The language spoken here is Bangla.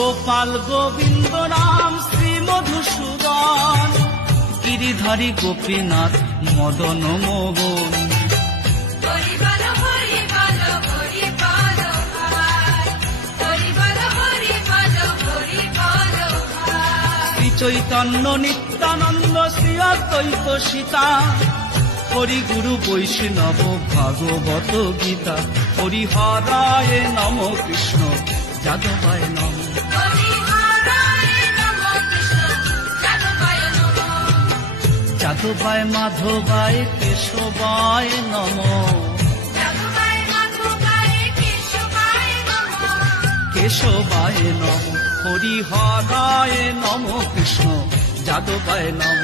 গোপাল গোবিন্দ রাম শ্রী মধুসূদন, গিরিধারী গোপীনাথ মদন মোহন। শ্রী চৈতন্য নিত্যানন্দ শ্রী অদ্বৈত সীতা, হরি গুরু বৈষ্ণব ভাগবত গীতা। হরিহরায় নম কৃষ্ণ যাদবায় নম, যাদবায় মাধবায় কেশবায় নম, কেশবায় নম। হরিহরায় নম কৃষ্ণ যাদবায় নম।